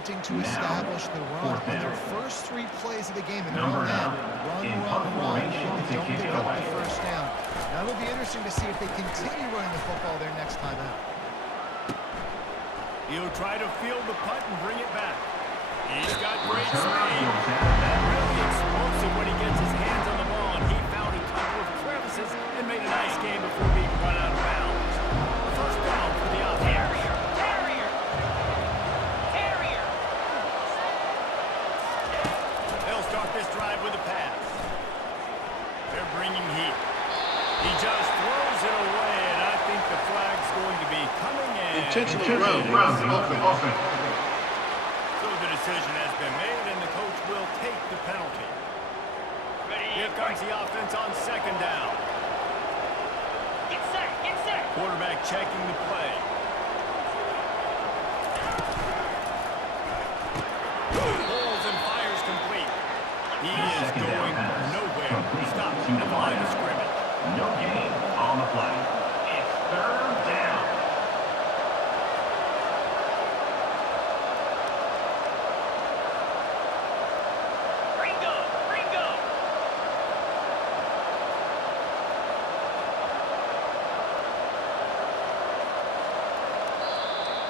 To establish the run on their first 3 plays of the game in their own end. Run. They don't pick up the first down. Now it'll be interesting to see if they continue running the football their next time out. He'll try to field the punt and bring it back. He's got great speed. Really explosive when he gets his hands on the ball, and he found a couple of crevices and made a nice game before being run out of bounds. First down for the offense. Start this drive with a pass. They're bringing heat. He just throws it away, and I think the flag's going to be coming in. Intentional open. So the decision has been made, and the coach will take the penalty. Here comes the offense on second down. Get set. Quarterback checking the play. Pulls and fires complete. He is going nowhere. Stops at the line of scrimmage. No gain on the play. It's third down. Ringo.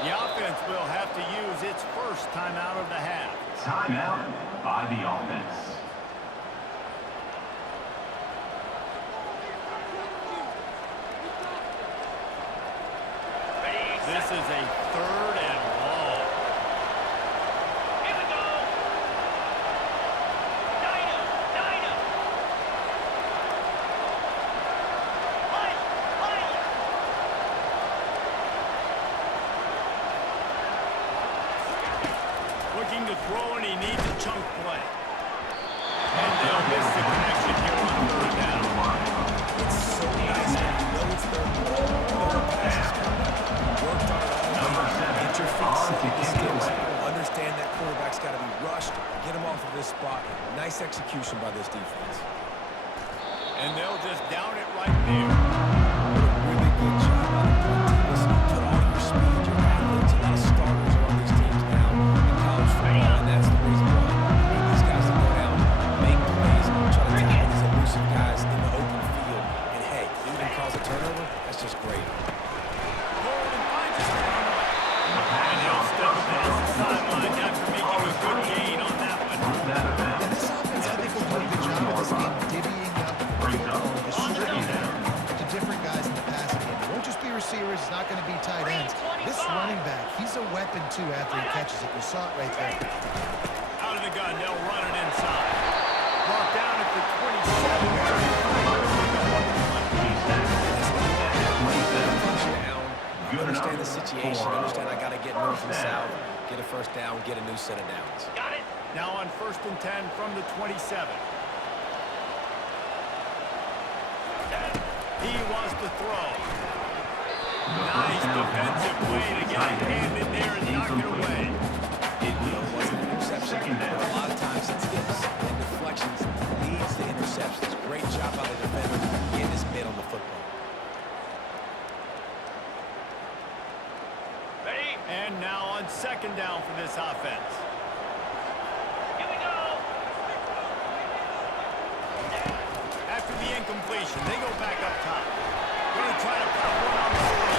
The offense will have to use its first timeout of the half. Timeout by the offense. This is a third and long. Here we go. Dino. Pilot. Looking to throw, and he needs a chunk play. And they'll miss the connection here on third down. It's so nice when you know it's their ball. No passes coming. Worked on it all. Get your feet set in the skills. Understand that quarterback's got to be rushed. Get him off of this spot. Nice execution by this defense. And they'll just down it right there. Really good job on the punt team. Listen, you put all your speed, your athletes, a lot of starters are on these teams now in college football, and that's the reason why. You need these guys to go down, make plays, try to tackle these elusive guys in the open field. And hey, even cause a turnover, that's just great. Golden finds his man. And he'll step across the sideline after making a good gain on that one. And this offense, I think, will do a good job of this game, divvying up the football, distributing it to different guys in the passing game. It won't just be receivers. It's not going to be tight ends. This running back, he's a weapon, too, after he catches it. You saw it right there. Out of the gun, they'll run it inside. Brought down at the 27. You understand the situation. Understand I got to get north and south, get a first down, get a new set of downs. Got it. Now on 1st and 10 from the 27. He wants to throw. Nice defensive play to get a hand in there and knock it away. It wasn't an interception, but a lot of times it's tips and deflections leads to interceptions. Great job by the defender getting his mid on the football. Ready? And now on 2nd down for this offense. Here we go. After the incompletion, they go back up top. Going to try to pop one on the screen.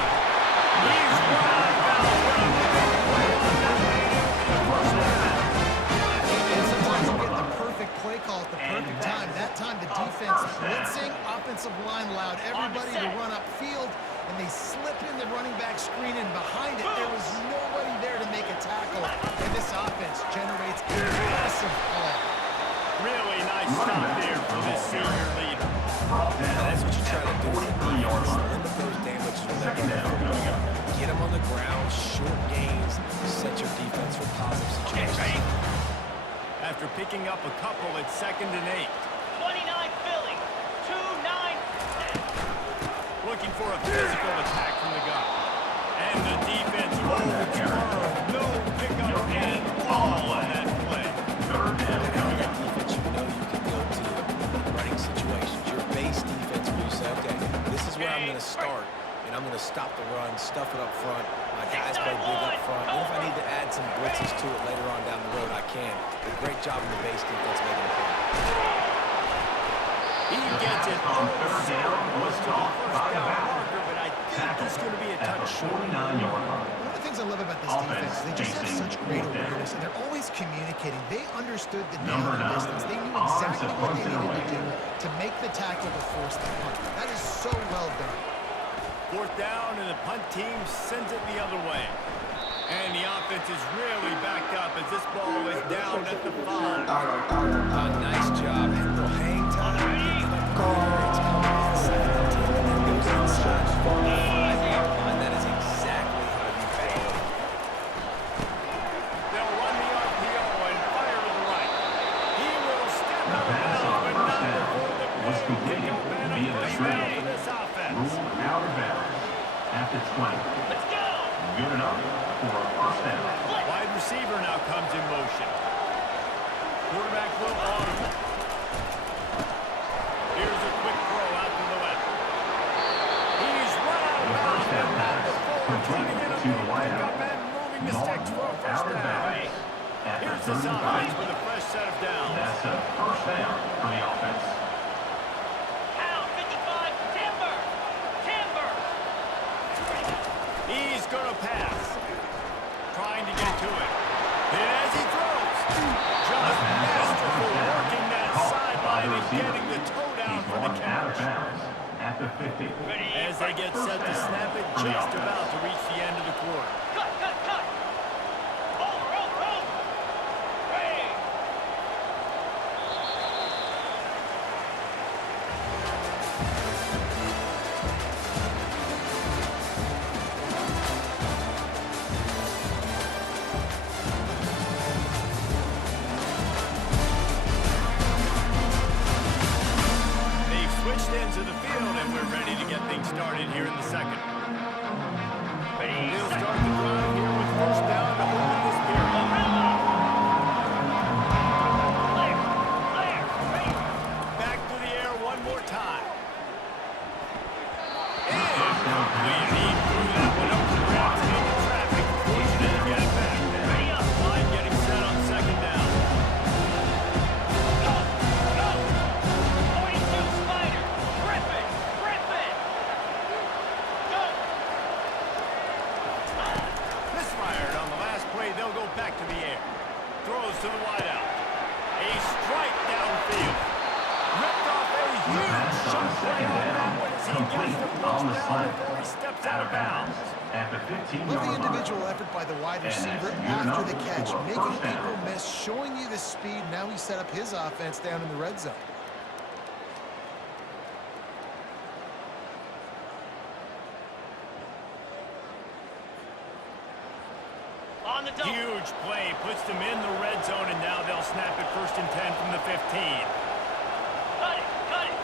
He's run out of bounds. And sometimes you get the perfect play call at the perfect time. That time the defense blitzing, offensive line allowed everybody to run upfield, and they slipped in the running back screen, and behind it there was nobody there to make a tackle. And this offense generates a massive play. Really nice stop there for this senior leader. That's what you try to do with the defense. Limit those damages when they're getting the football. Get them on the ground, short gains, set your defense for positive situations. After picking up a couple at 2nd and 8. 29 Philly. 2-9. Looking for a physical attack from the gun. And the defense overturned. No pickup at all on that play. That defense you know you can go to in running situations. Your base defense where you say, okay, this is where I'm going to start, and I'm going to stop the run, stuff it up front. My guys play big up front. And if I need to add some blitzes to it later on down the road, I can. But great job in the base defense making a play. He gets it On third so down, close was to the off first by the down back. marker, but I think he's going to be a At touch the short. 49-yard line. One of the things I love about this defense is they just have such great awareness, and they're always communicating. They understood the down and distance. They knew exactly what they needed to do to make the tackle to force the punt. That is so well done. Fourth down, and the punt team sends it the other way. And the offense is really backed up as this ball is down at the 5. Nice job. A little hang time. It's coming inside the 10 and then goes inside. 5-yard line. That is exactly how you pay it. They'll run the RPO and fire to the right. He will step The out of pass bounds, on but first not down before the was big completed pickup and a via the first screen. down for this offense. Ruled out of bounds at the 20. Let's go. Good enough for a first down. Wide receiver now comes in motion. Quarterback will audible. Here's a quick throw out to the left. He's run out of The first bounds, down but not pass before complete turning in a to the big wideout. pickup and moving the sticks for a Out first of down. bounds at the Here's this offense 35. with a fresh set of downs. That's a first down for the offense. Pound 55. Timber. Timber. He's going to pass. Trying to get to it. And as he throws, just masterful working that sideline and getting the toe down He's for the run out of catch. bounds at the 50. As they get set to snap it, just about to reach the end of the quarter. Cut, cut, cut. Over, over, over. Ready. They've switched ends of the field, and we're ready to get things started here in the second. They'll start the drive here with first down to open this period. Clear. Clear. Ready. Back to the air one more time. And he threw that one up the grabs and into traffic. Fortunate to get it back. Ready up. Line getting set on second down. Go. Go. 42 Spider. Griffin. Griffin. Go. Misfired on the last play. They'll go back to the air. Throws to the wideout. A strike downfield. Ripped off a huge shot play on that one as he gets the first On the down slant. before he steps Out out of of bounds. bounds at the Love the 15-yard line. individual effort by the wide receiver after the catch, making people miss, showing you the speed. Now he set up his offense down in the red zone. On the double. Huge play. Puts them in the red zone, and now they'll snap it first and 10 from the 15. Cut it. Cut it.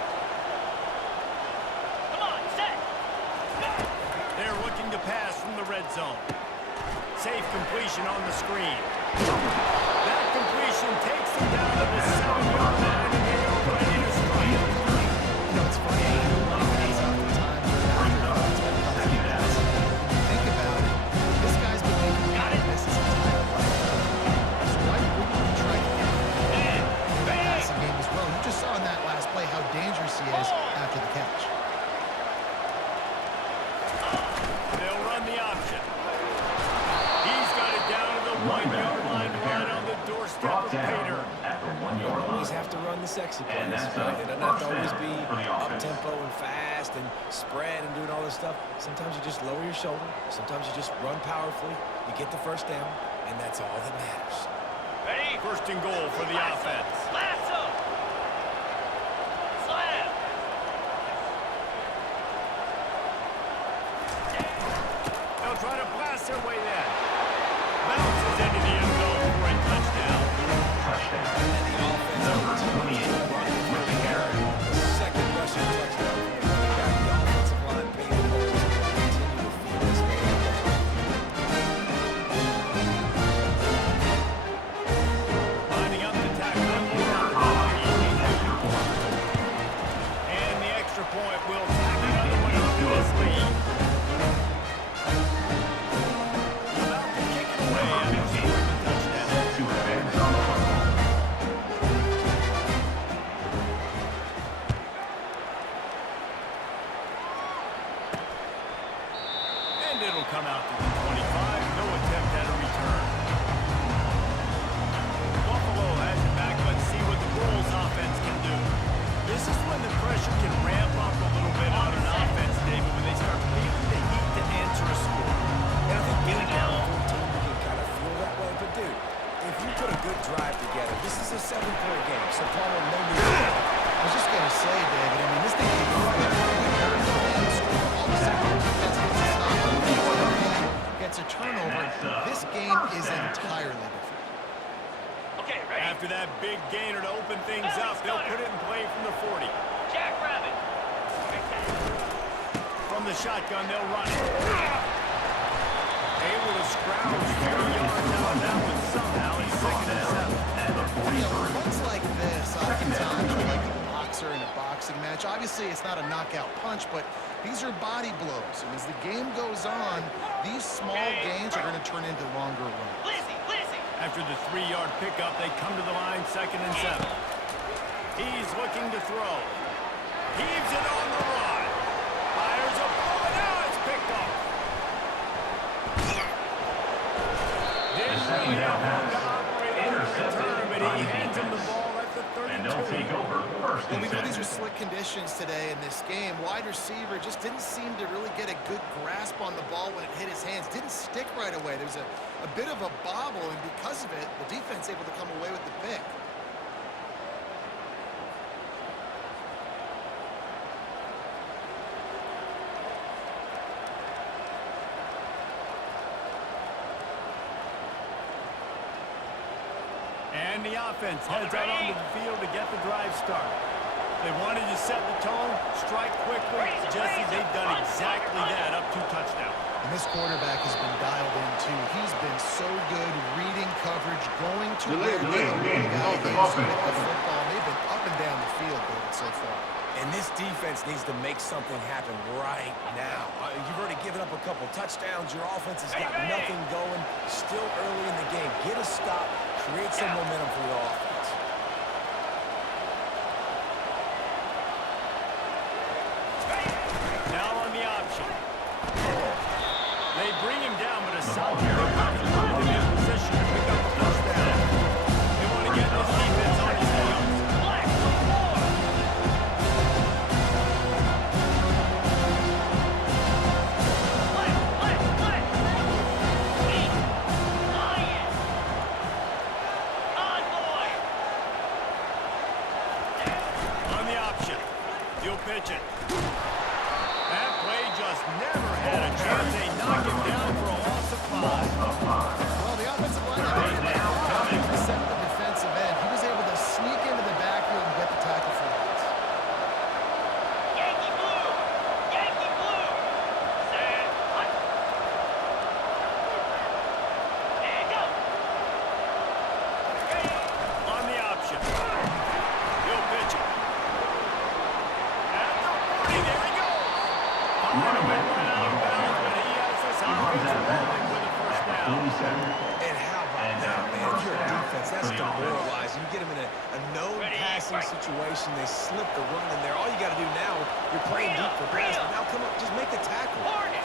Come on. Set. They're looking to pass from the red zone. Safe completion on the screen. That completion takes them down to the 7-yard line, and they are ready to strike. You know, it's funny. I know running backs oftentimes are after second down. Think about it. This guy's been making misses his entire life. So why wouldn't you try to get him in the passing game as well? You just saw in that last play how dangerous he is after the catch. They'll run the option. He's got it down to the 1-yard line, right on the doorstep Brought of down Pater. at the 1-yard Always line. have to run the sexy And plays. that's Right? a It doesn't have to first always down be for the offense. up-tempo and fast and spread and doing all this stuff. Sometimes you just lower your shoulder. Sometimes you just run powerfully. You get the first down, and that's all that matters. Ready. First and goal for the offense. Lasso. Slam. They'll try to blast their way in. Bounces into the end zone for a touchdown. Touchdown. And the offense Number continues 28 to run the with the carry. second rushing touchdown for the running back. The offensive line being able to continue to feed this man down. Lining up to tackle him around the Extra point. and the extra point will tack another one onto this lead. good drive together. This is a 7-point game, so Palmer no need to panic. I was just going to say, David, I mean, this thing can go all of a sudden, the defense gets a stop, gets a turnover. This game is entirely different. Okay, ready? After that big gainer to open things up, they'll put it in play from the 40. Jackrabbit. From the shotgun, they'll run it. Able to scrounge 3 yards out of that one somehow in 2nd and 7. You know, runs like this, oftentimes, are like a boxer in a boxing match. Obviously, it's not a knockout punch, but these are body blows. And as the game goes on, these small gains are going to turn into longer runs. Lizzie. After the 3-yard pickup, they come to the line 2nd and 7. He's looking to throw. Heaves it on the run. Fires a bullet. Now it's picked off. Didn't really have one to operate on the return, but he hands him the ball at the 32. And they'll take over first Well, and we know these 10. are slick conditions today in this game. Wide receiver just didn't seem to really get a good grasp on the ball when it hit his hands. Didn't stick right away. There was a bit of a bobble, and because of it, the defense able to come away with the pick. And the offense heads out onto the field to get the drive started. They wanted to set the tone, strike quickly, just as they've done exactly that up to touchdown. And this quarterback has been dialed in, too. He's been so good reading coverage, going to where the guy is with the football. They've been up and down the field, David, so far. And this defense needs to make something happen right now. You've already given up a couple touchdowns. Your offense has got nothing going. Still early in the game. Get a stop. Create some momentum for your offense. Now on the option. They bring him down, but a solid pickup to put him in position to pick up the first down. They want to get this defense on his heels. Black, four. Black. 8. Lion. Convoy. On the option. He'll pitch it. That play just never had a chance. They knock him down for a loss of 5. Well, the offensive line set the defensive end. He was able to sneak into the backfield and get the tackle for it. Yankee blue. Set. Hut. And go. Ready. On the option. He'll pitch it. At the 40, there he goes. Run out of bounds, but he has this offense rolling with a first down. And how about that, man? If you're a defense, that's demoralizing. You get them in a known passing situation. They slip the run in there. All you got to do now, you're playing deep for pass. But now come up, just make the tackle.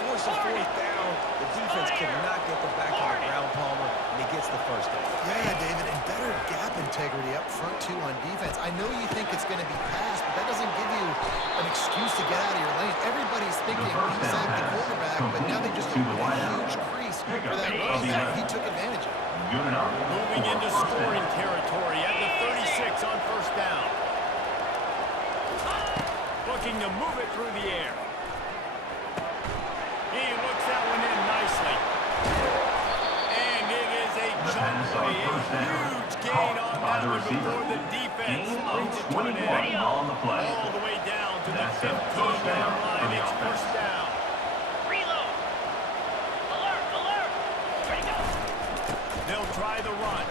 Force a fourth down. The defense cannot get the back on the ground, Palmer, and he gets the first down. Yeah, David, and better gap integrity up front, too, on defense. I know you think it's going to be passed, but that doesn't give you an excuse to get out of your lane. Everybody's thinking he's at the quarterback, but now they just opened a huge crease for that running back. He took advantage of it. Moving into scoring territory at the 36 on first down. Looking to move it through the air. He looks that one in nicely. And it is a jump play, a huge gain on that one before the defense brings it to an end. On the play. All the way down to the That's a first 15-yard down for line. the It's offense. first down. Reload. Alert. Ready, go. They'll try the run.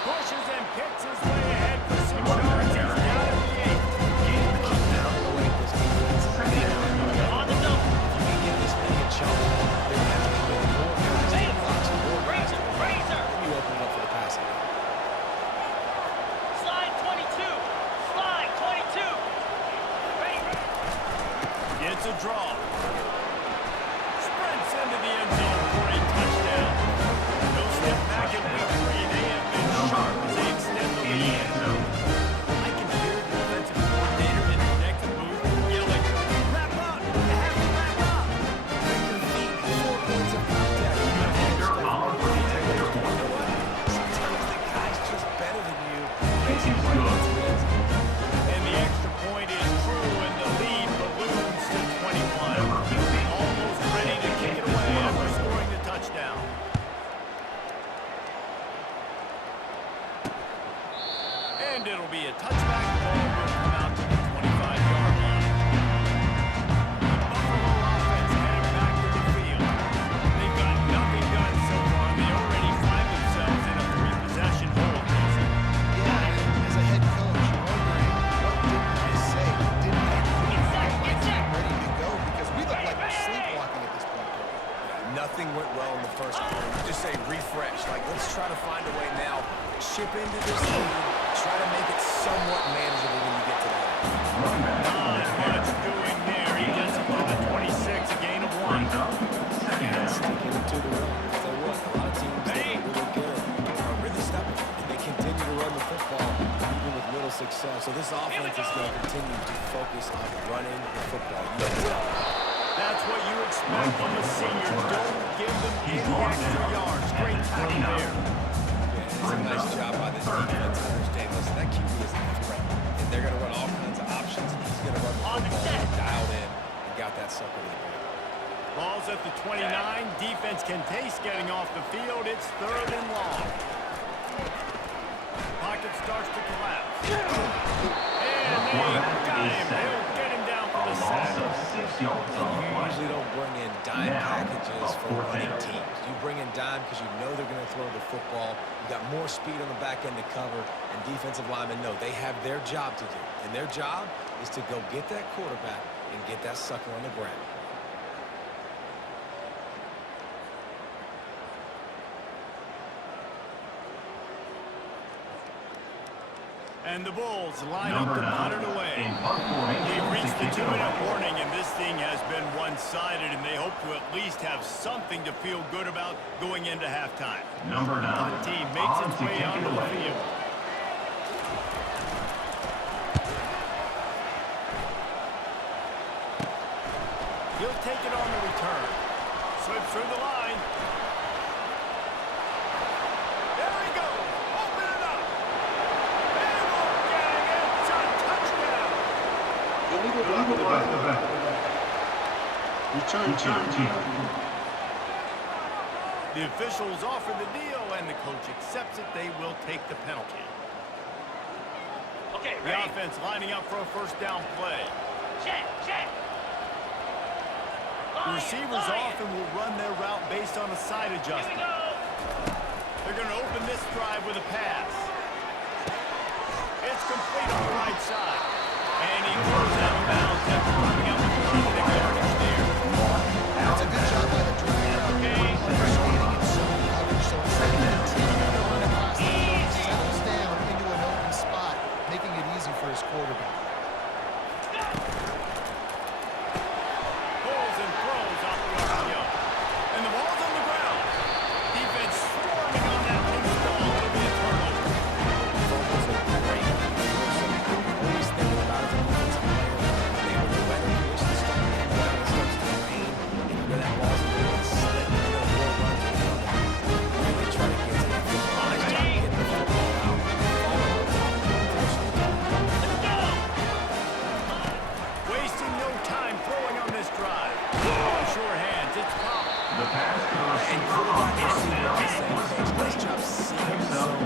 Pushes and picks his way ahead for 6 yards. He's down at the 8. Now, the way this defense is playing, On the double. if you can give this many a chunk, they're going to have to come in more guys to the box and more guys to the box. Razor. Then you open it up for the passing game. Slide 22. Ready. Gets a draw. Sprints into the end zone for a touchdown. No step back in week 3. They have been sharp as they extend the lead. I can hear the defensive coordinator in the next booth yelling, "Wrap up! You have to wrap up!" Bring your feet, 4 points of contact. You have to step forward. You know what? Sometimes the And it'll be a touchback. The ball will come out to the 25-yard line. The Buffalo offense headed back to the field. They've got nothing done so far. They already find themselves in a 3-possession hole. Yeah, as a head coach, you're wondering, what didn't I say? What didn't I do to get my team ready to go? Because we look like we're sleepwalking at this point, Coach. Nothing went well in the first quarter. You just say refresh. Like, let's try to find a way now. Chip into this lead. Try to make it somewhat manageable when you get to that. Not much doing there. He gets up to the 26, a gain of 1. And sticking it to the run. I'll tell you what, a lot of teams that are really good are really stubborn. And they continue to run the football even with little success. So this offense is going to continue to focus on running the football. You can tell. That's what you expect from a senior. Don't give them any extra yards. Great tackle there. It's a nice job by this defense. Understand, listen, that QB is a threat. And they're going to run all kinds of options. He's going to run the football dialed in and got that sucker to the ground. Ball's at the 29. Defense can taste getting off the field. It's 3rd and long. Pocket starts to collapse. And they got him. They'll get him down for the sack. You usually don't bring in dime packages for running teams. You bring in dime because you know they're going to throw the football. You got more speed on the back end to cover, and defensive linemen know they have their job to do. And their job is to go get that quarterback and get that sucker on the ground. And the Bulls line up to punt it away. They've reached the 2-minute warning, and this thing has been one-sided, and they hope to at least have something to feel good about going into halftime. The punt team makes its way onto the field. He'll take it on the return. Slips through the line. There he goes. Open it up. Illegal block in the back. Return team. The officials offer the deal, and the coach accepts it. They will take the penalty. Okay, The ready? offense lining up for a first down play. Check. The receivers often will run their route based on a side Here we adjustment. go. They're going to open this drive with a pass. It's complete on the right side. And he throws out of bounds after coming up with positive yardage there. That's a good job by the driver. Understanding its zone coverage, so instead of continuing to run across the field, he settles down into an open spot, making it easy for his quarterback. Pulls and throws off the RPO. And the ball's on the ground. Defense swarming on that loose ball. It'll be a turnover. Fumbles are great. Always thinking about it as a defensive player. They were the weather conditions start to come down. It starts to rain. And you know that ball's a little bit slick. You know, more runs are coming. Really try to get to that football. Nice job getting the football out. Falling on top of the position. Let's go. Wasting no time throwing on this drive. Sure hands. It's Powell. The pass to the And receiver on quarterbacks first see down. the same coach. Nice job seeing the zone,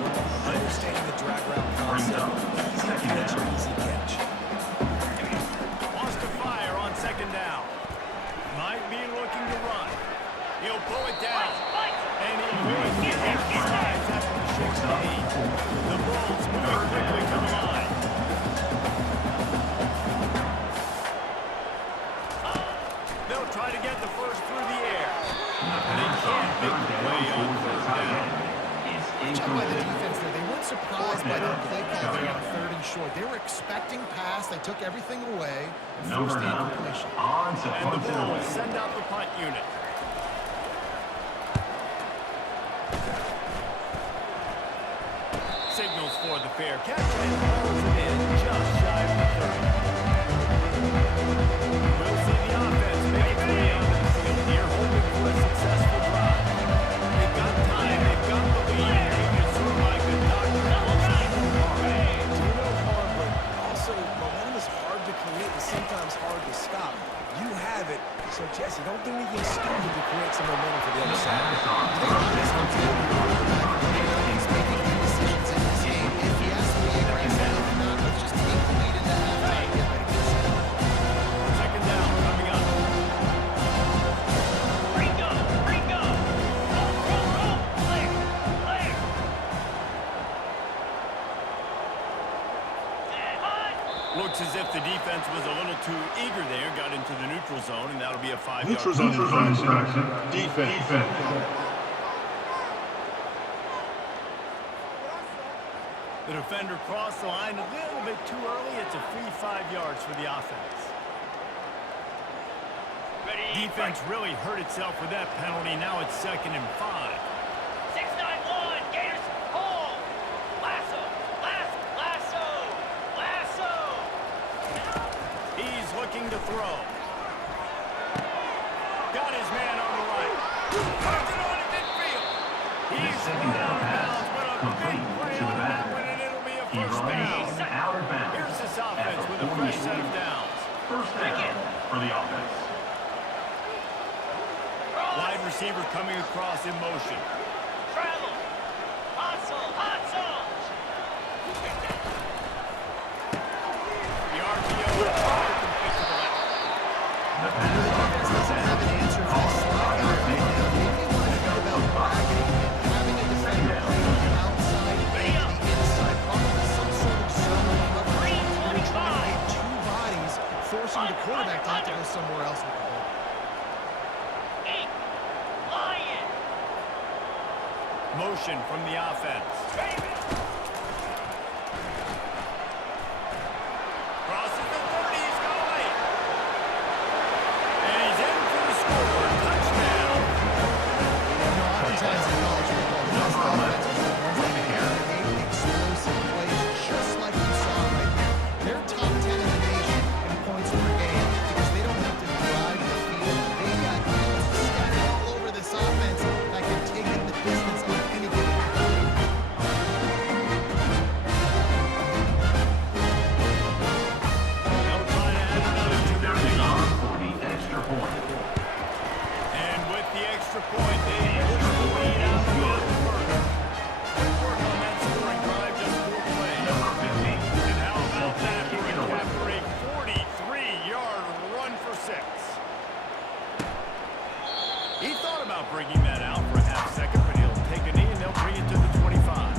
understanding the drag route concept. Easy catch, easy catch. Wants to fire on second down. Might be looking to run. He'll pull it down. And he avoids the sides after the shakes the knee. The Bulls moving quickly to the line. They'll try to get the first through the air. But they can't make the play on third down. Good job by the defense there. They weren't surprised by that play call there on 3rd and short. They were expecting pass. They took everything away and forced the incompletion. On to And the punt it away. Bulls send out the punt unit. Signals for the fair catch and hauls it in just shy of the 30. We'll see the offense make its way onto the field here, hoping for a successful drive. They've got time, they've got the lead, and it's sort of like the doctor wants to do no harm. Do no harm, but also momentum is hard to create and sometimes hard to stop. You have it, so Jesse, don't do anything stupid to create some momentum for the other side. Take on this one, too. He's making good decisions in this game. If he has to be aggressive, Looks as if the defense was a little too eager there, got into the neutral zone, and that'll be a 5-yard. Neutral zone infraction. Defense. The defender crossed the line a little bit too early. It's a free 5 yards for the offense. Defense really hurt itself with that penalty. Now it's 2nd and 5. 6-9-1. Gators hold. Lasso. He's looking to throw. Got his man on the right. Parked it on in midfield. He's run out of bounds, but a big play on that one, and it'll be a first down. Out of bounds. Here's this offense with a fresh set of downs. First down for the offense. Wide receiver coming across in motion. Travel. Hustle. The RPO is hard to pick to the left. The pass Doesn't have an answer for the slot guy right now. Maybe you want to think about blocking and having a defender play on the outside and the inside. Probably some sort of zone coverage. You're trying to get two bodies, forcing the quarterback to have to go somewhere else with the ball. Motion from the offense. Crosses the 30, he's got away. And he's in for the score. Touchdown. Oftentimes in college football, the best offenses are the ones that create explosive plays, just like you saw right there. They're top 10 in the nation in points per game because they don't have to drive the field. They've got guys scattered all over this offense that can take it the distance on any given play. They'll try to add another to their lead. for the extra point. And with the extra point, they push the lead out a little further. Good work on that scoring drive, just 4 plays. Number 15. And how about that for after a 43-yard run for 6? He thought about bringing that out for a half second, but he'll take a knee and they'll bring it to the 25.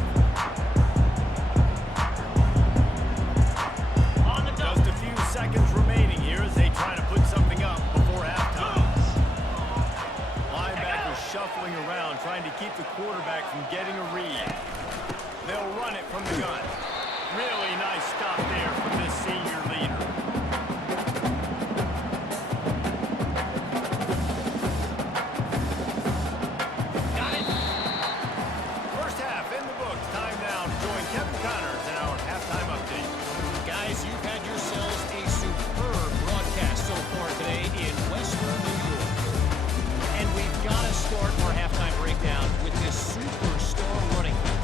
On the double. Just a few seconds remaining here as they try to put something up before halftime. Linebackers shuffling around, trying to keep the quarterback from getting a read. They'll run it from the gun. Really nice stop there from this senior leader. Got it. First half in the books. Time now to join Kevin Connors in our halftime update. Guys, you've had yourselves a superb broadcast so far today in Western New York. And we've got to start our halftime breakdown with this superstar running back.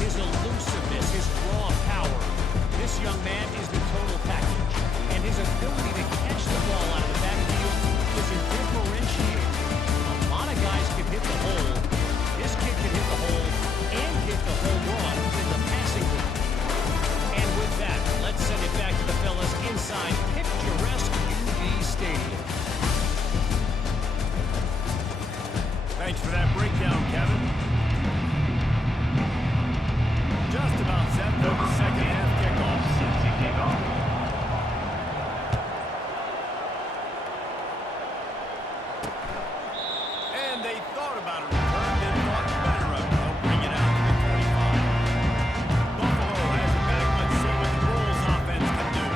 His elusiveness, his raw power. This young man is the total package. And his ability to catch the ball out of the backfield is a differentiator. A lot of guys can hit the hole. This kid can hit the hole and hit the home run in the passing game. And with that, let's send it back to the fellas inside picturesque UB Stadium. Thanks for that breakdown, Kevin. Just about set for the second half kickoff. And they thought about a return, then thought better of it. They'll bring it out to the 25. Buffalo has it back. Let's see what the Bulls offense can do.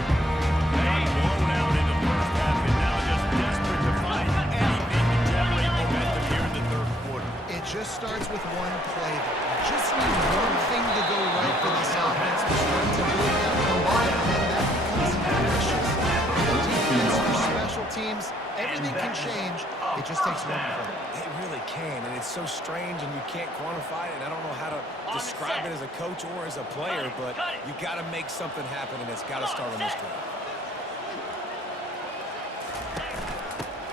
They got blown out in the first half and now just desperate to find anything to generate momentum here in the third quarter. It just starts with one play, though. You just need one thing to go right for this offense to start to build that momentum, and then that becomes infectious. For defense, for special teams, everything can change. It just takes one play. It really can, and it's so strange, and you can't quantify it, and I don't know how to describe it as a coach or as a player, but you got to make something happen, and it's got to start on this drive.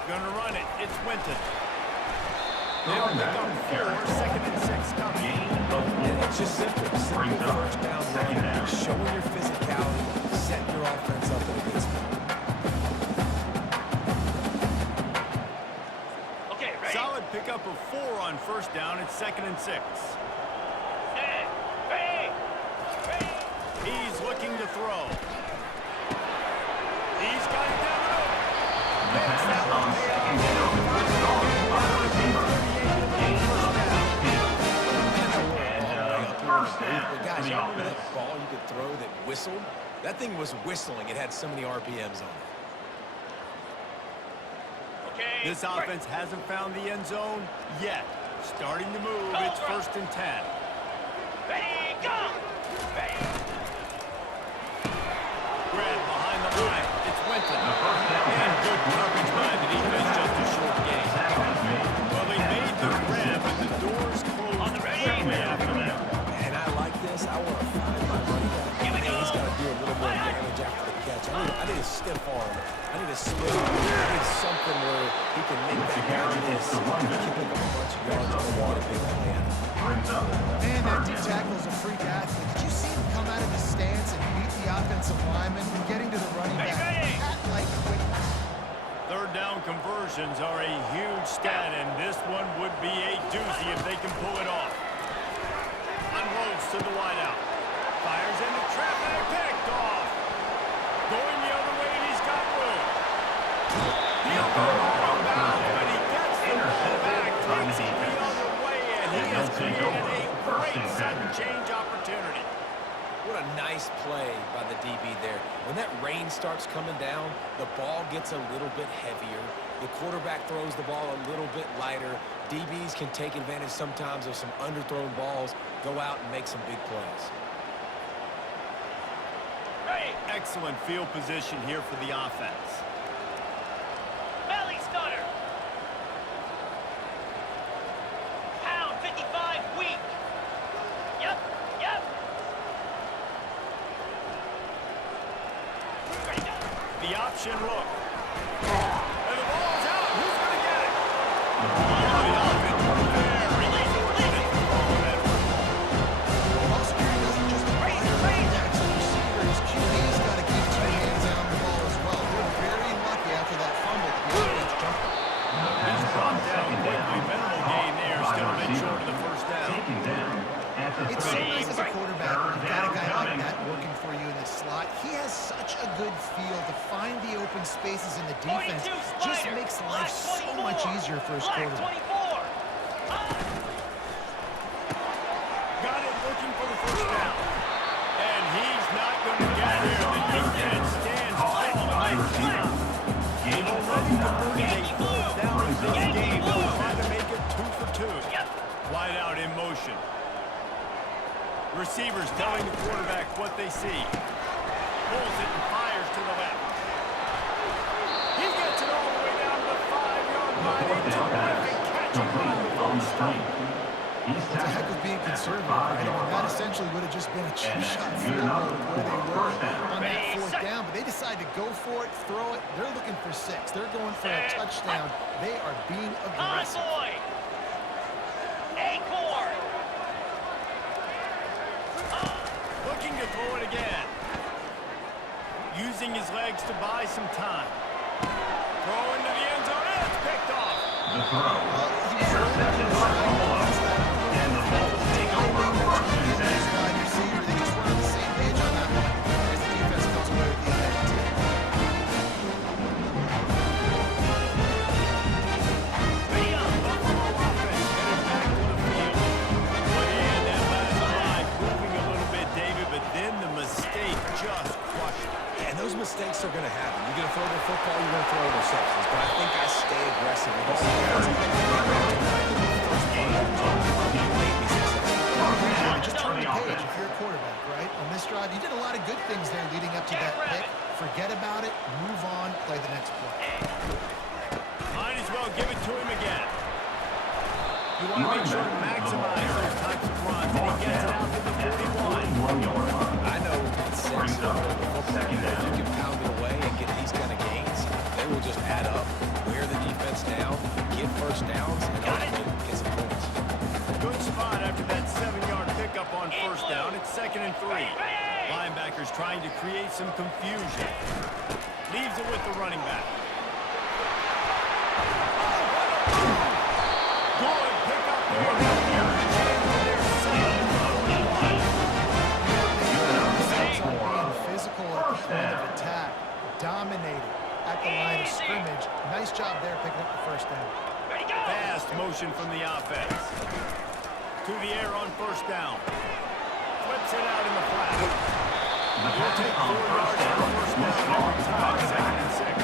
Gonna run it. It's Winton. They'll pick up 4, 2nd and 6 coming. And it's just simple first down run, showing your physicality, setting your offense up in a good spot. Okay, ready? Solid pickup of 4 on first down. It's 2nd and 6. Set. Ready. He's looking to throw. He's got it down the middle. The pass on second down was stolen by the receiver. Gain of 6. First down But guys, for the y'all remember offense. that ball you could throw that whistled? That thing was whistling. It had so many RPMs on it. Okay. This offense hasn't found the end zone yet. Starting to move. It's 1st and 10. Ready, go! Ready. Grab behind the line. It's Winton. The first down And pass good coverage by the defense. Just a short gain. Sack was made. Well, they made the grab, but the doors closed quickly after that. And I like this. I want to find my running back. I think he's got to do a little more damage after the catch. I need a stiff arm. I need a split. I need something where he can make that carry catch is the one and that pick up a bunch of yards and get a big play out of it. brings up Man, that D tackle's a freak athlete. Did you see him come out of his stance and beat the offensive lineman and getting to the running back? That like quickness. 3rd down conversions are a huge stat, and this one would be a doozy if they can pull it off. Unloads to the wideout. Fires into traffic. Picked off. Going the other way, and he's got room. He'll go out of bounds, but he gets the ball back. Takes it the other way, and he has created a great sudden change opportunity. What a nice play by the DB there. When that rain starts coming down, the ball gets a little bit heavier. The quarterback throws the ball a little bit lighter. DBs can take advantage sometimes of some underthrown balls, go out and make some big plays. Ready. Excellent field position here for the offense. Belly stunner. Pound 55 weak. Yep. Yep. Ready, go. The option look. And the ball's out. Who's going to get it? The offense very fortunate to follow that up. Ball security doesn't just apply to running backs and receivers. QB's got to keep 2 hands on the ball as well. They're very lucky after that fumble to the offense jumped. He's brought down quickly. Minimal gain there. Still make short of the 1st down. taken down at the It's so 30. nice as a quarterback when you've got a guy like that working for you in the slot. He has such a good feel to find the open spaces in the defense. 42 Just slider. makes life Black so 24. much easier for his Black quarterback. 24. Got it looking for the 1st down. And he's not going to get there. The defense stands tall By and receiver. clear. Gain of Already 9. converted a 4th down in this game. They'll try to make it 2 for 2. Yep. Wide out in motion. Receivers telling the quarterback what they see. Pulls it and fires to the left. He gets it all the way down to the 5-yard line. A 4th down pass terrific catch by complete the on the first screen. He's It's a heck tackled of being at the conservative, 5 right? I mean, yard that line. essentially would have just been a And two-shot that's field good goal enough with where they for were first down. on that Ready, 4th set. down, but they decide to go for it, throw it. They're looking for 6. They're going for a touchdown. They are being aggressive. Convoy. Acorn. Looking to throw it again. Using his legs to buy some time. Throw into the end zone. And it's picked off. The throw. He was Intercepted by Buffalo. And the Bolts take over 1st and 10. wide receiver. They just weren't on the same page on that one. As the defense comes away with the advantage. Ready up. Buffalo offense headed back to the field. But in that last drive, moving a little bit, David, but then the mistake just crushed it. And those mistakes are going to happen. You're going to throw the football, you're going to throw interceptions. But I think I stay aggressive with this defense. Just turn the page if you're a quarterback, right? On this drive, you did a lot of good things there leading up to that pick. Forget about it, move on, play the next play. Might as well give it to him again. You want to make sure to maximize those types of runs, and he gets it out to the 41. 41 yard line. I know it's Brings up second If you down. can pound it away and get these kind of gains, they will just add up, wear the defense down, get 1st downs, and ultimately get some points. Good spot after that 7-yard pickup on 1st down. It's 2nd and 3. Linebackers trying to create some confusion. Leaves it with the running back. Good pickup there. Being physical at the point of attack, dominating Nice job there picking up the first down. Ready, go! Fast motion from the offense. To the air on first down. Flips it out in the flat. He'll take 4 yards for first down every time. 2nd and 6.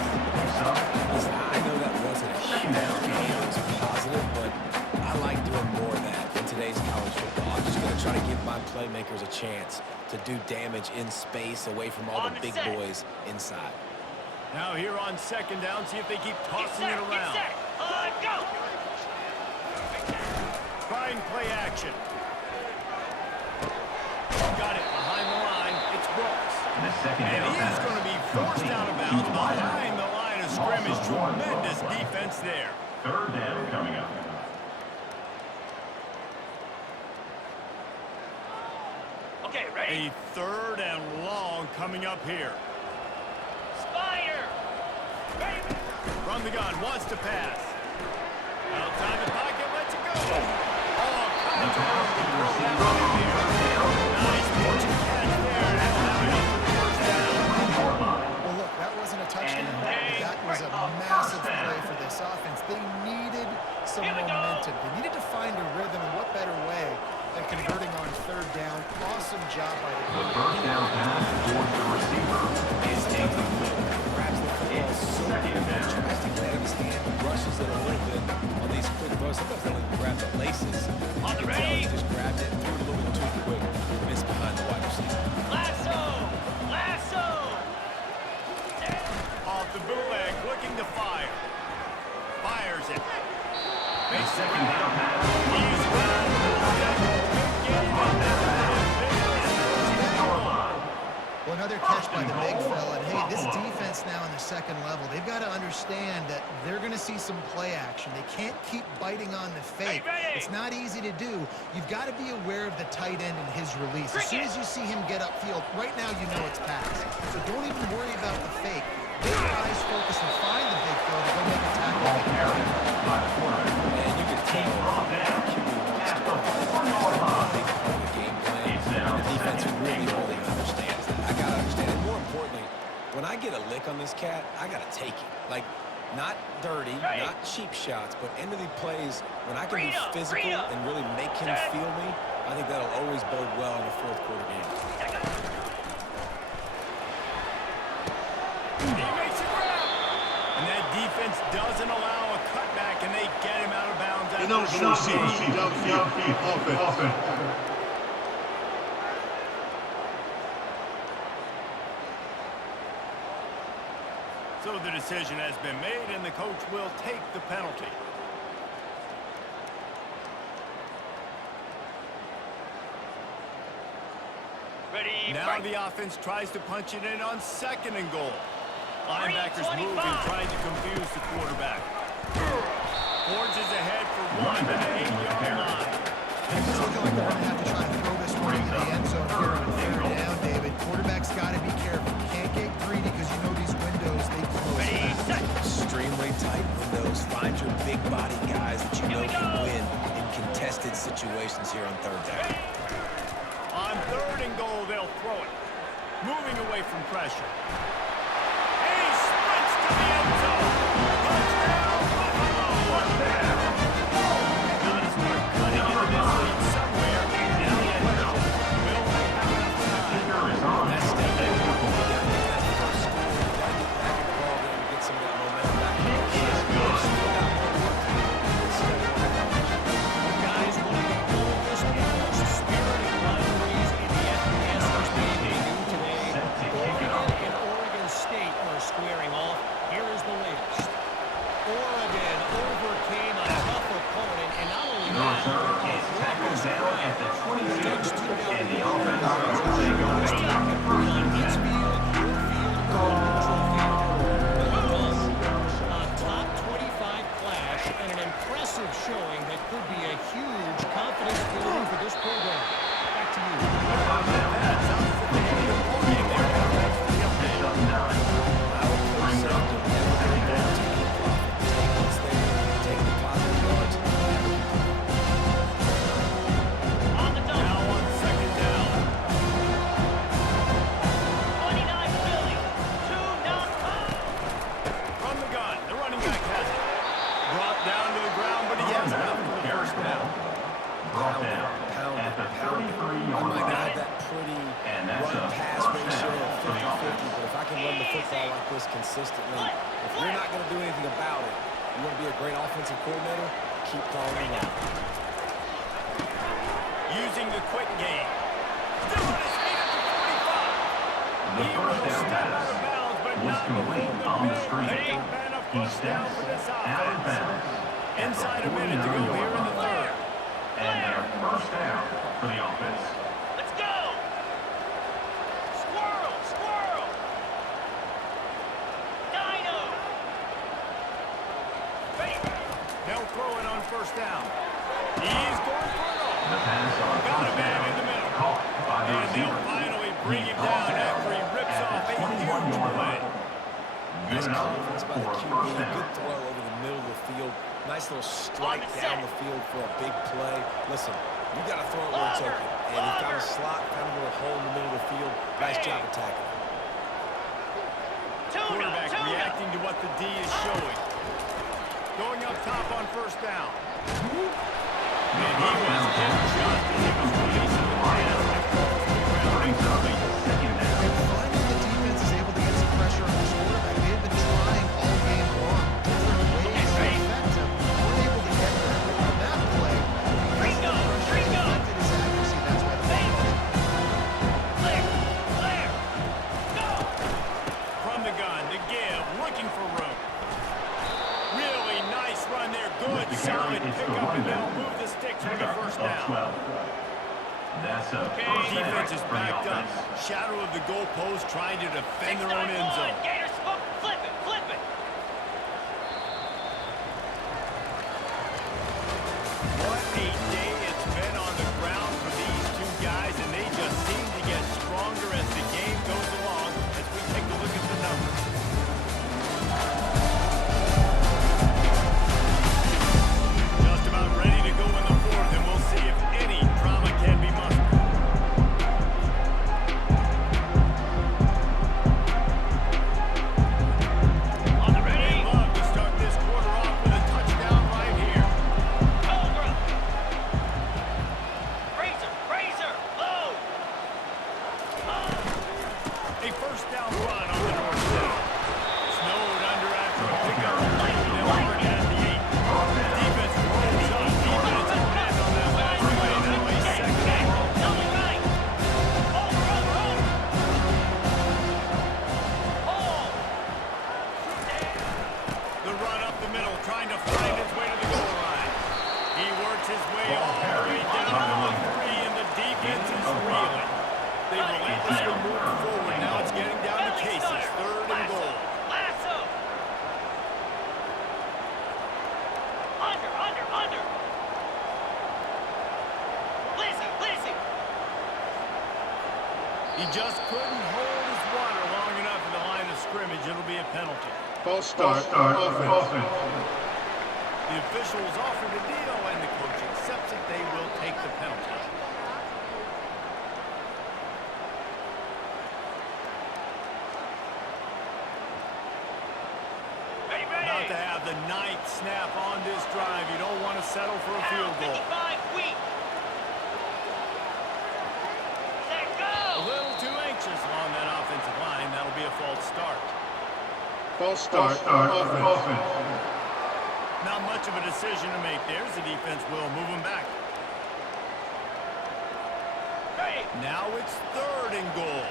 Listen, I know that wasn't a huge game. It was positive, but I like doing more of that in today's college football. I'm just going to try to give my playmakers a chance to do damage in space away from all the big boys inside. Now here on 2nd down, see if they keep tossing it around. Get set. Go! Trying play action. Got it behind the line. It's Brooks. The second And down he is pass. going to be forced out of bounds behind the line of scrimmage. Tremendous defense there. 3rd down coming up. Okay, ready? A 3rd and long coming up here. Spider! Ready? From the gun, wants to pass. Outside the pocket, lets it go. Oh, contact. Nice pitch and catch there. And now he's for the first down. Well, look, that wasn't a touchdown. But that was a massive play for this offense. They needed some momentum. They needed to find a rhythm, and what better way than converting on 3rd down. Awesome job by the The quarterback. first down pass towards the receiver is incomplete. Grabs the football It's so 2nd good, down. tries to get it in his hand, rushes it a little bit on these quick throws. Sometimes they don't even grab the laces. On the You can tell ready? he just grabbed it and threw it a little bit too quick. Missed behind the wide receiver. Lasso! Lasso! Off the bootleg, looking to fire. Fires it. The second down pass. He's running. Well, another catch by the big fella. And, hey, this defense now in the 2nd level, they've got to understand that they're going to see some play action. They can't keep biting on the fake. It's not easy to do. You've got to be aware of the tight end and his release. As soon as you see him get upfield, right now you know it's pass. So don't even worry about the fake. Get your eyes focused and find the big fella to go make a tackle. Ball carried by the quarterback. And you can tell Brought down QB wants at to the play. 4-yard line. Big part of the game plan. It's now And the defense 2nd really, and goal. really understands that. I got to understand it. More importantly, when I get a lick on this cat, I got to take it. Like, not dirty, not cheap shots, but end of the plays, when I can be physical and really make him feel me, I think that'll always bode well in a 4th quarter game. He makes a grab. And that defense doesn't allow a cutback, and they get him out of bounds after Enough the for short CBC downfield offense. So the decision has been made, and the coach will take the penalty. Ready? Now Fight. the offense tries to punch it in on 2nd and goal. Linebackers 3:25. moving, trying to confuse the quarterback. Forges ahead for 1 to the 8-yard line. It's looking like they're going to have to try to throw this one into the end zone here on 3rd down, David. Quarterback's got to be careful. Can't get greedy because you know these windows, they close Ready? fast. Set. Extremely tight windows. Find your big body guys that you know we can go. win in contested situations here on 3rd down. On 3rd and goal, they'll throw it. Moving away from pressure. And he sprints to the end zone. Touchdown, Buffalo! Gotta start cutting into this lead somewhere. Now the question, will they have enough time? That's step in. You got to get that first score. You got to get back in the ball game and get some of that momentum back. Still got more work to do. Step one. Guys, one of the oldest and most spirited rivalries in the FBS has made debut today. Oregon and Oregon this consistently. If you're not going to do anything about it, you want to be a great offensive coordinator, keep calling the run. Using the quick game. Still on his feet at the 45. The first down pass was complete on the screen. He steps out of bounds. Inside a minute to go here in the third. And their first down for the offense. Let's go! Squirrel! Squirrel! Dino! Ready! They'll throw it on first down. He's going for it all. The pass on Got a first man down in the middle. caught by the And they'll receiver. finally bring him He brought down it after he rips at off the a huge 21-yard play. line. Nice Good enough confidence by for the a QB. first down. Good throw over the middle of the field. Nice little strike down the field for a big play. Listen, you got to throw it where it's open. And he found a slot, found a little hole in the middle of the field. Nice job attacking it. Quarterback reacting to what the D is showing. Going up top on first down. And he was hit just as he was releasing the pass. Brings up a second down. And finally, the defense is able to get some pressure on this quarterback. They have been trying all game long, different ways to affect him. Weren't able to get there. But on that play, because the pressure affected his accuracy, that's why the ball goes. Clear! Clear! Go! From the gun, to give, looking for room. Really nice run there. Good, solid pickup, and they'll move the sticks for the first down. That's a first Defense down is for the backed up. offense. Shadow of the goalpost trying to defend their own end zone. Gators, flip it! Flip it! What a day it's been on the ground for these two guys, and they just seem to get stronger as the game goes along as we take a look at the numbers. Just about ready to go in the fourth, and we'll see if any drama can be mustered. On the ready! They love to start this quarter off with a touchdown right here. Cobra! Razor! Razor! Low! A first down run on the north side. Snowed under after a pickup. They'll mark it at the 8. Defense rolls up. Defense is back on that last play. Now a second and goal. Tell me right! Over! Hold! The run up the middle, trying to find his way to the goal line. He works his way all the way down to the 3, and the defense is reeling. They relentlessly move forward. Now it's getting down to cases. Third and goal. Lasso! Under! Lizzie! He just couldn't hold his water long enough in the line of scrimmage. It'll be a penalty. False start. Offense. The officials offered a deal, and the coach accepts it. They will take the penalty. Ready! About to have the 9th snap on this drive. You don't want to settle for a field goal. 55 weak! Set, A go! little too anxious along that offensive line. That'll be a false start. False start. Offense. Not much of a decision to make there, as the defense will move him back. Ready! Now it's third and goal.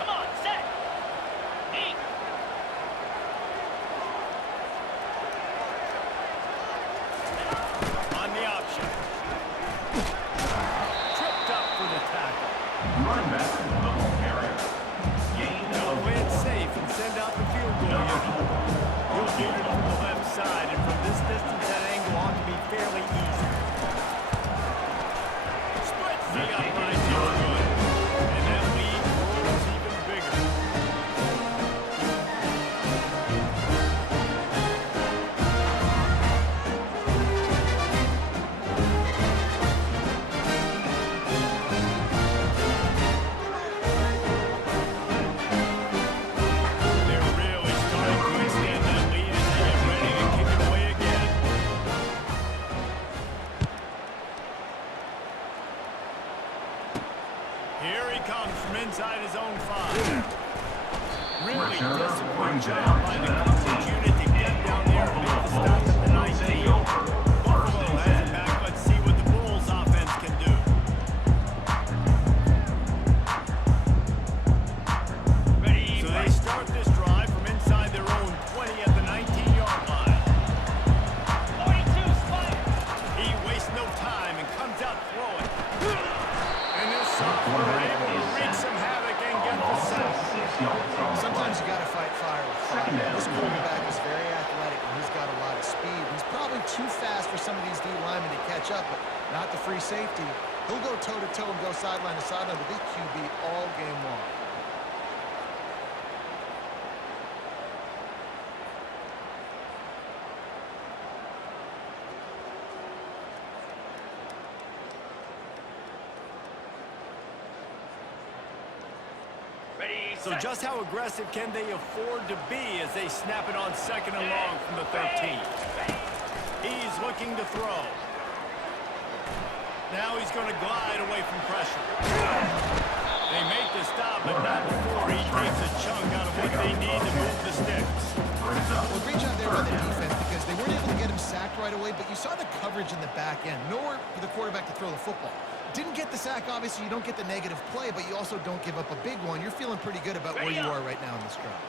Come on, set! Eat! On the option. Tripped up for the tackle. Running back to the ball carrier. Gain They'll of play it safe and send out the field goal unit. He'll shoot it from the left side, and from this distance, that angle ought to be fairly easy. Splits the upright, it's good. And that lead grows even bigger. They're really starting to extend that lead as they get ready to kick it away again. Here he comes from inside his own 5. Really disciplined job by the coverage unit to get down there and make the stop at the 19. Buffalo has it back. Let's see what the Bulls offense can do. So they start this drive from inside their own 20 at the 19-yard line. 42 spike. He wastes no time and comes out throwing. And this sophomore able to wreak some havoc and get the sack. Sometimes you got to fight fire with fire. This quarterback is very athletic, and he's got a lot of speed. He's probably too fast for some of these D linemen to catch up, but not the free safety. He'll go toe-to-toe and go sideline to sideline with this QB all game long. Ready, So set. just how aggressive can they afford to be as they snap it on 2nd and long from the 13? He's looking to throw. Now he's going to glide away from pressure. They make the stop, but not before he takes a chunk out of what they need to move the sticks. Well, great job there by the defense because they weren't able to get him sacked right away, but you saw the coverage in the back end. Nowhere for the quarterback to throw the football. Didn't get the sack, obviously. You don't get the negative play, but you also don't give up a big one. You're feeling pretty good about where you are right now in this drive.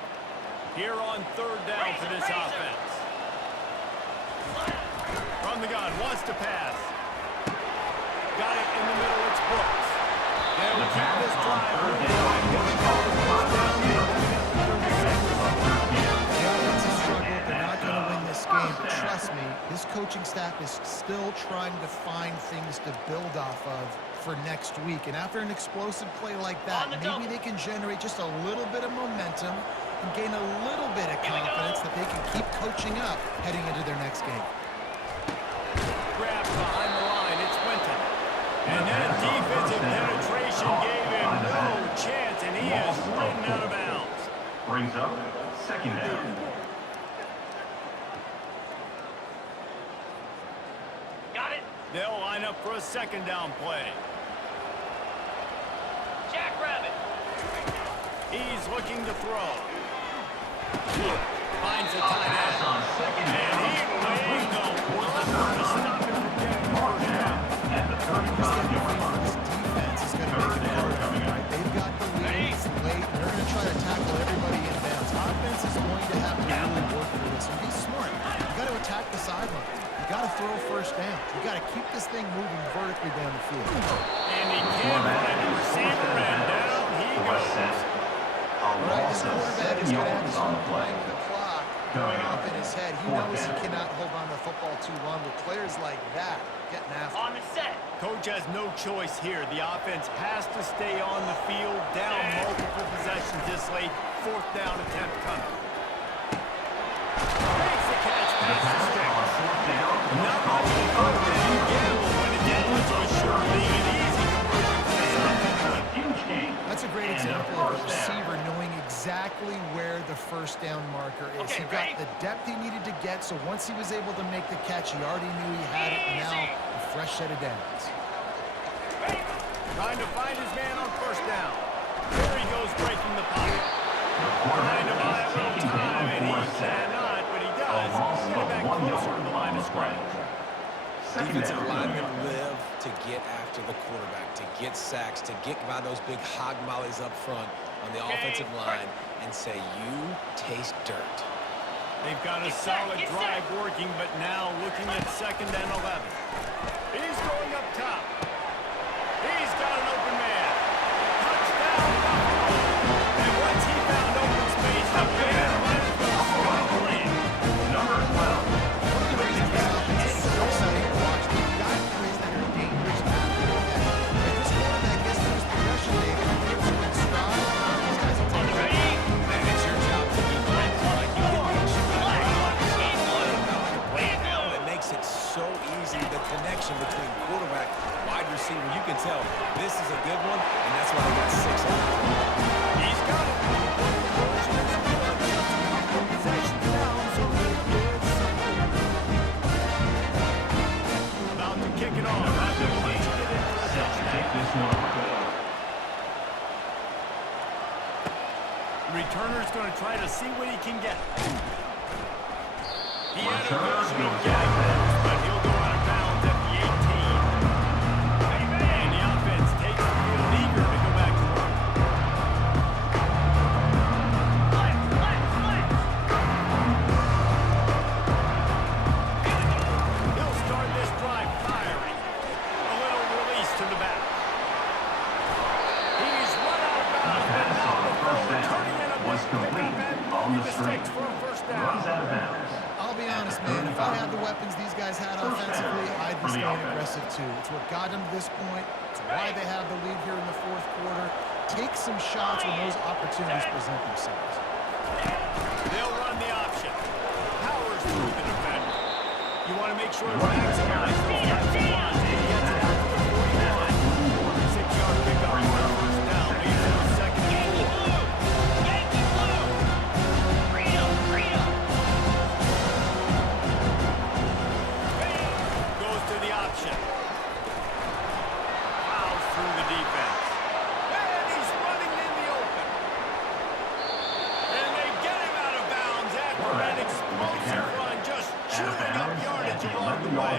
Here on 3rd down for this offense. From the gun, wants to pass. Got it in the middle, it's Brooks. They'll keep this drive moving. The offense has struggled. They're not going to win this game, but trust me, this coaching staff is still trying to find things to build off of for next week. And after an explosive play like that, maybe they can generate just a little bit of momentum and gain a little bit of confidence that they can keep coaching up heading into their next game. Grab behind the line, it's Winton. And that defensive penetration gave him no chance, and he is ridden out of bounds. Brings up 2nd down. Got it. They'll line up for a 2nd down play. Jackrabbit. He's looking to throw. Finds a tight end. On 2nd And he laid the block to stop it from getting the first down. at the 35-yard line. This defense is going to make it hard on them, right? They've got the lead, it's late, and they're going to try to tackle everybody in bounds. Offense is going to have to really work for this and be smart. You got to attack the sidelines. You got to throw 1st down. You got to keep this thing moving vertically down the field. And he can't find the receiver, and down he goes. Right, this quarterback is going to have to on start the play. playing the clock going off in his head. He knows he cannot hold on to the football too long with players like that getting after. On the set. Coach has no choice here. The offense has to stay on the field, down multiple possessions this late. 4th down attempt coming. Makes the catch past the stick. Not much of a 4th down gamble when it gets to a short lead. An easy conversion for this offense. Huge game. That's a great example of a receiver knowing exactly where the 1st down marker is. Okay, He got ready? the depth he needed to get, so once he was able to make the catch, he already knew he had it. Now, a fresh set of downs. Trying to find his man on 1st down. There he goes, breaking the pocket. Trying to buy a little time, and he cannot, but he does. Get it back closer to the line of scrimmage. Defensive linemen live to get after the quarterback, to get sacks, to get by those big hog mollies up front on the offensive line and say, you taste dirt. They've got a solid drive working, but now looking at 2nd and 11. He's going up top. He's got an open man. Touchdown, Buffalo. And once he found open space, the man might as well stop playing. Number 12. One of the reasons this offense is so exciting to watch, they've got plays that are dangerous after the catch. If this quarterback gets to his progression, Dave, and he gets in stride, these guys will take it. Man, it's your job to be like you get the breakdown that makes it so easy. The connection between quarterback, wide receiver, you can tell this Returner's going to try to see what he can get. He had a vision of getting this, but he'll go out of bounds at the 18. And the offense takes the field eager to go back to work. He'll start this drive firing. A little release to the back. He's run out of bounds, but now the throw turning in a big pickup and mistakes for a first down. I'll be honest, man. If I had the weapons these guys had offensively, I'd be staying aggressive too. It's what got them to this point. It's why they have the lead here in the fourth quarter. Take some shots when those opportunities present themselves. They'll run the option. Powers through the defender. You want to make sure to maximize those types of runs. He gets it out to the 41. 6-yard pickup for the first down. Leads to the second and 4. Goes to the option. Fouls through the defense. And he's running in the open. And they get him out of bounds after that explosive run, just chewing up yardage along the way.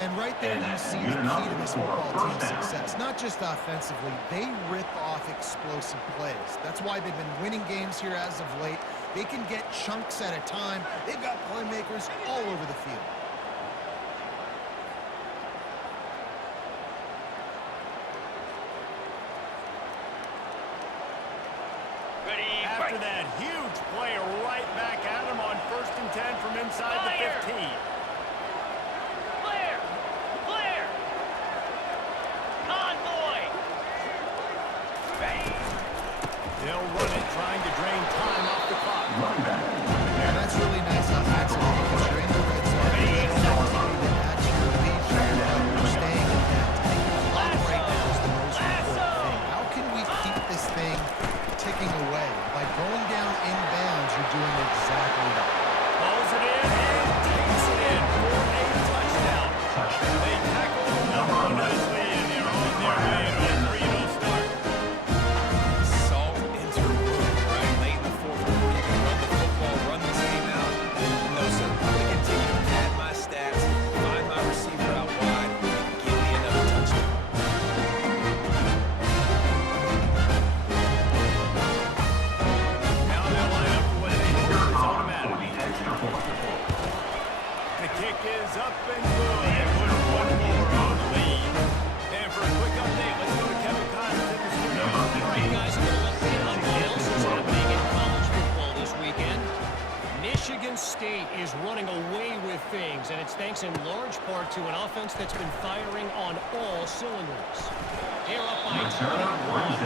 And right there you see the key to this football team's success. Not just offensively, they rip off explosive plays. That's why they've been winning games here as of late. They can get chunks at a time. They've got playmakers all over the field. After that huge play, right back at him on 1st and 10 from inside the 15. Clear! Clear! Convoy! They'll run it, trying to drain time off the clock. And that's really nice offensively because you're in the red zone. You don't have to be the add to your lead here, but you're staying in bounds. I think the clock right now is the most important thing. How can we keep this thing ticking away? By going down in bounds, you're doing exactly that. Pulls it in and takes it in for a touchdown. They tackle the number nicely, and they're on their way to a 3-0 start. Salt into her boot, right? Late in the fourth quarter, you can run the football, run this game out. No, sir. I'm going to continue to pad my stats, find my receiver out wide, and give me another touchdown. Now they'll line up for what they hope is automatic. The kick is up and good, and put one more on the lead. And for a quick update, let's go to Kevin Connors in the studio. All right, guys, a little update on what else is happening in college football this weekend. Michigan State is running away with things, and it's thanks in large part to an offense that's been firing on all cylinders. They're up by 21.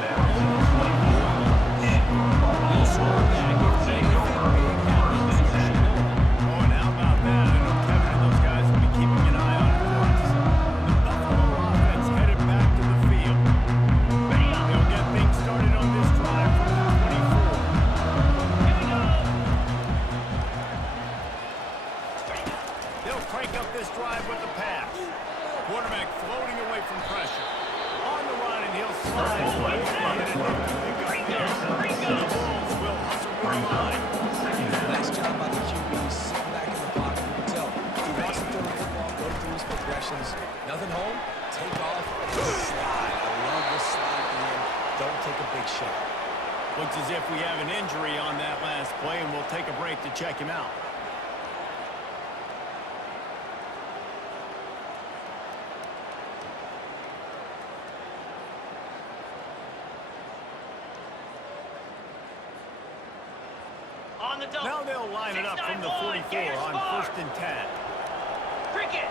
They'll score back if anything big happens. You should know that. Oh, and how about that? I know Kevin and those guys will be keeping an eye on it for us. The Buffalo offense headed back to the field. They'll get things started on this drive from the 24. They'll crank up this drive with the pass. Quarterback floating away from pressure. On the run, and he'll slide. The Bulls will hustle with the line. Nice job by the QB. Sit back in the pocket. You can tell he wants to throw the football, go through his progressions. Nothing home, take off, slide. I love the slide at the end. Don't take a big shot. Looks as if we have an injury on that last play, and we'll take a break to check him out. On the double. Now they'll line it up from the 44 on 1st and 10. Cricket.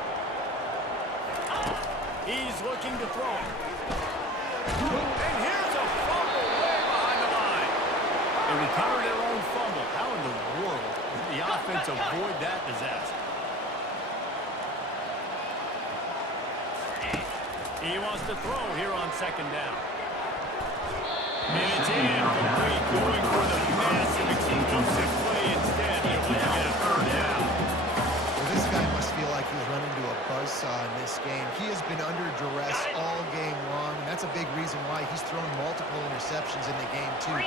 He's looking to throw. And here's a fumble way behind the line. They recover their own fumble. How in the world did the offense avoid that disaster? He wants to throw here on 2nd down. And it's incomplete, going for the massive explosive play instead. They're looking at a 3rd down. Well, this guy must feel like he's run into a buzz saw in this game. He has been under duress all game long, and that's a big reason why he's thrown multiple interceptions in the game, too.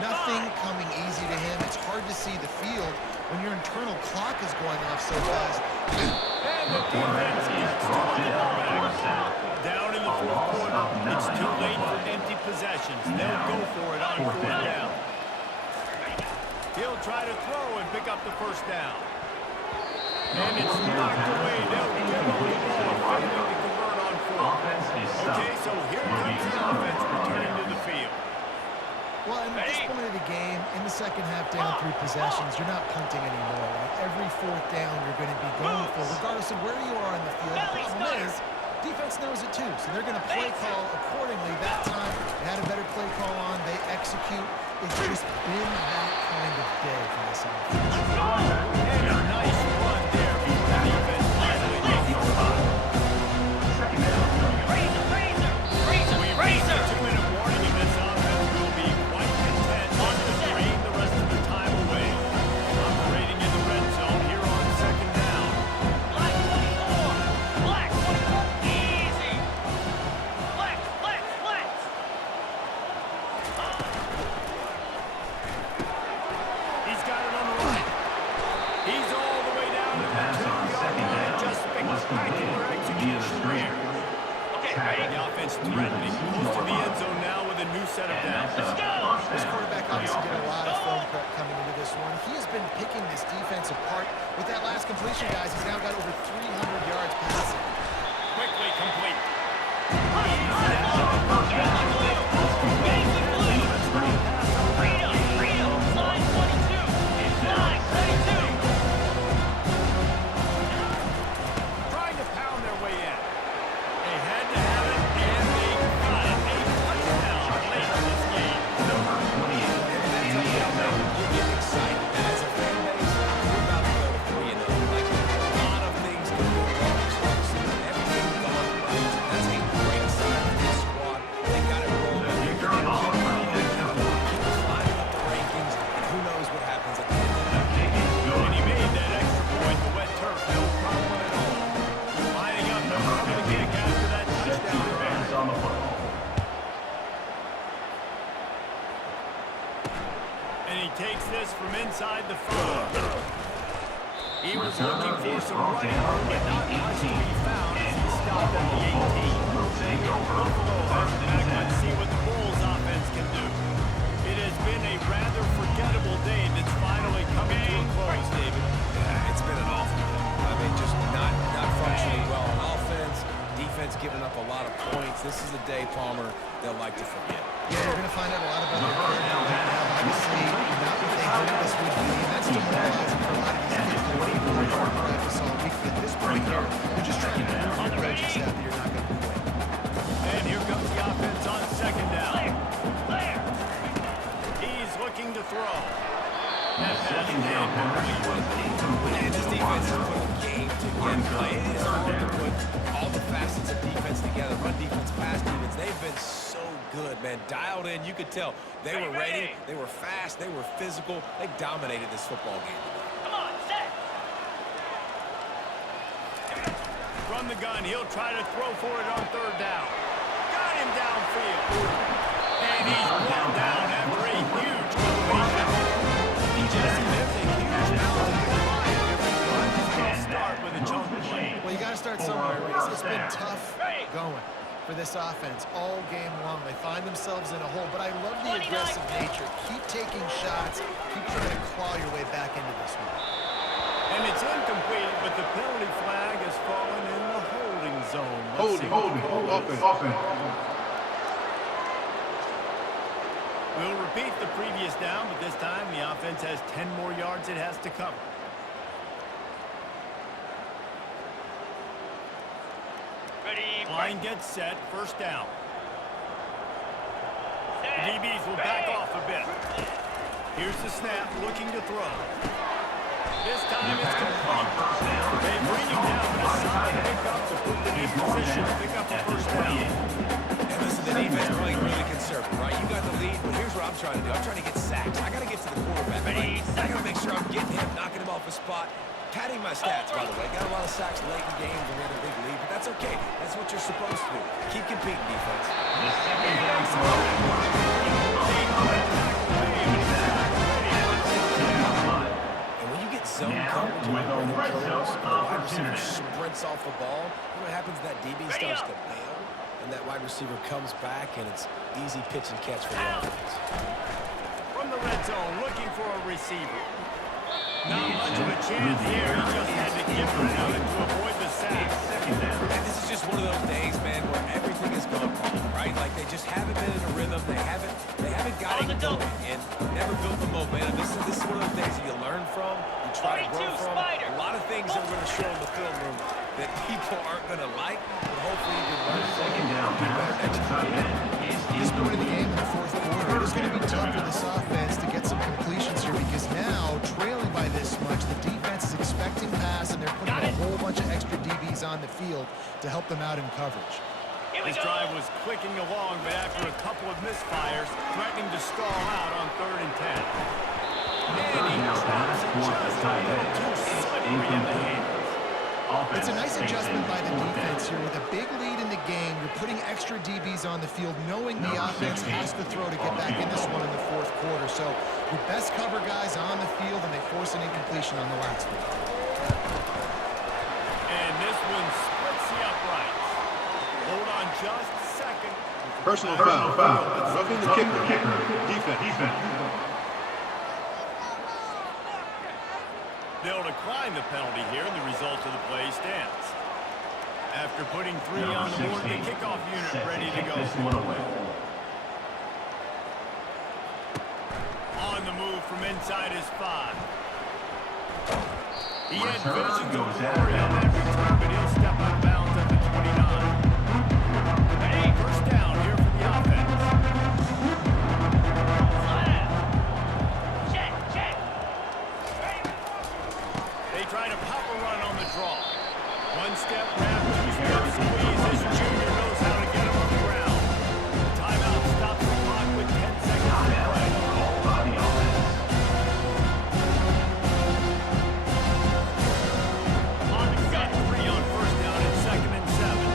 Nothing coming easy to him. It's hard to see the field when your internal clock is going off so fast. And the defense gets to the quarterback. Down in the fourth quarter, it's too late for empty possessions. They'll go for it on fourth down. He'll try to throw and pick up the first down. And it's knocked away. They'll give up the ball, failing to convert on fourth. Okay, so here comes the offense returning to the field. Well, at this point of the game, in the second half, down 3 possessions, you're not punting anymore. Right? Every fourth down you're going to be going for, regardless of where you are on the field. The problem is, defense knows it too, so they're going to play call accordingly. That time, they had a better play call on. They execute. It's just been that kind of day for this offense. And a nice run there before the defense finally makes the stop. We've reached a 2-minute warning, and this offense will be quite content just to drain the rest of the time away. Operating in the red zone here on second down. Black 24. Black 24. Easy. Black. He's got it on the right. He's all the way down to the 2-yard line. Just spectacular execution there. Okay, ready? The offense threatening, close to the end zone now with a new set of downs. Let's go. This quarterback obviously did a lot of film prep coming into this one. He has been picking this defense apart. With that last completion, guys, he's now got over 300 yards passing. Quickly complete. Freedom. Slide 22. Slide 32. Trying to pound their way in. They had to have it, and they got it. A touchdown late in this game. You get excited. And as a fan base, we're about to go to 3-0. Like, a lot of things can go wrong this whole season. Everything gone right. That's a great sign for this squad. They got it rolling. Keep climbing up the rankings, and who knows what happens at the end of the day. And he made that extra point. The wet turf, no problem at all. Lining up, no problem to kick after that touchdown run. And he takes this from inside the 5. He was looking for some running room, but not much to be found as he stopped at the 18. Buffalo has it back. Let's see what the Bulls offense can do. It has been a rather forgettable day that's finally coming to a close, David. Yeah, it's been an awful day. I mean, just not functioning well on offense. Defense giving up a lot of points. This is a day, Palmer, they'll like to forget. Yeah, you're going to find out a lot about their career right now. Obviously, not what they hoped this would be, and that's demoralizing for a lot of these kids. They're waiting for their practice all week. At this point here, you're just trying to prove your coaching staff that you're not going to quit. And here comes the offense on second down. He's looking to throw. That pass is incomplete. And this defense is putting game together. It is hard to put all the facets of defense together. Run defense, pass defense. They've been so good, man. Dialed in. You could tell they were ready. They were fast. They were physical. They dominated this football game today. Come on, set. From the gun, he'll try to throw for it on third down. Got him downfield. And he's brought down after a huge completion. Jesse, there's a huge mountain to climb every time. He'll start with a chunk play. Well, you got to start somewhere. It's been tough going for this offense all game long. They find themselves in a hole, but I love the aggressive nature. Keep taking shots. Keep trying to claw your way back into this one. And it's incomplete, but the penalty flag has fallen in the holding zone. Let's see what the call is. Offense. We'll repeat the previous down, but this time the offense has 10 more yards it has to cover. Ready. Line gets set, first down. The Set. DBs will back off a bit. Here's the snap, looking to throw. This time it's complete. They bring him down, but a solid pickup to put them in position to pick up the first down. And listen, the defense playing really conservative, right? You got the lead, but here's what I'm trying to do. I'm trying to get sacks. I got to get to the quarterback, right? I got to make sure I'm getting him, knocking him off his spot. Padding my stats, by the way. Got a lot of sacks late in games, and we had a big lead. That's okay. That's what you're supposed to do. Keep competing, defense. The second down throw and mark. And when you get zone Now, coverage and with a running red curls, zone and the wide receiver opportunity. sprints off the ball, you know what happens? That DB starts to bail, and that wide receiver comes back, and it's easy pitch and catch for the offense. From the red zone, looking for a receiver. Not much of a chance here. He just had to get rid of it to avoid the sack. And this is just one of those days, man, where everything is going wrong, right? Like they just haven't been in a rhythm. They haven't got it going, and never built the momentum. This is one of those days that you learn from, you try to grow from. A lot of things that we're going to show in the film room that people aren't going to like, but hopefully you can learn from Second down and do better pass next to the time. tight end is This point of the game in the incomplete. fourth quarter, it is going to be tough for this offense to get some completions here because now, trailing by this much, the defense is expecting pass and they're putting a whole bunch of extra DBs on the field to help them out in coverage. This drive was clicking along, but after a couple of misfires, threatening to stall out on 3rd and 10. The third down pass for the tight end is incomplete. It's a nice adjustment by the defense here. With a big lead in the game, you're putting extra DBs on the field, knowing the offense has to throw to get back in this one in the fourth quarter. So your best cover guys on the field, and they force an incompletion on the last one. And this one splits the uprights. Hold on just a second. Personal foul. Roughing the kicker. Defense. They'll decline the penalty here, and the result of the play stands. After putting 3 on the board, the kickoff unit ready to go. This one away. On the move from inside his 5. He had Return visions of goes out of glory on that bounds. return, but he'll step out of bounds at the 29. First down here for the offense. They try to pop a run on the draw. 1 step grab, 2 step squeeze. This junior knows how to get him on the ground. The timeout stops the clock with 10 seconds to play. Called by the offense. Got 3 on first down and 2nd and 7.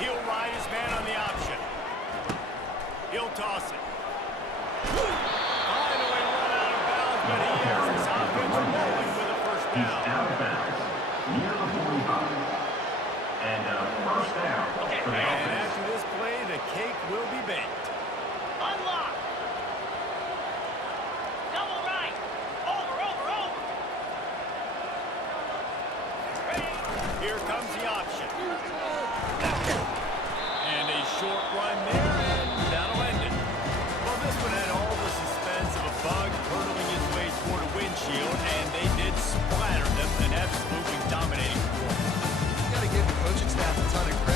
He'll ride his man on the option. He'll toss it. Finally run out of bounds, but he has his offense rolling with a first He's down. out of bounds near the 45. And a first down for the And offense. after this play, the cake will be baked. Unlock. Double right. Over. Here comes the option. And a short run there, and that'll end it. Well, this one had all the suspense of a bug hurtling his way toward a windshield, and they did splatter them, an absolutely dominating performance. You got to give the coaching staff a ton of credit.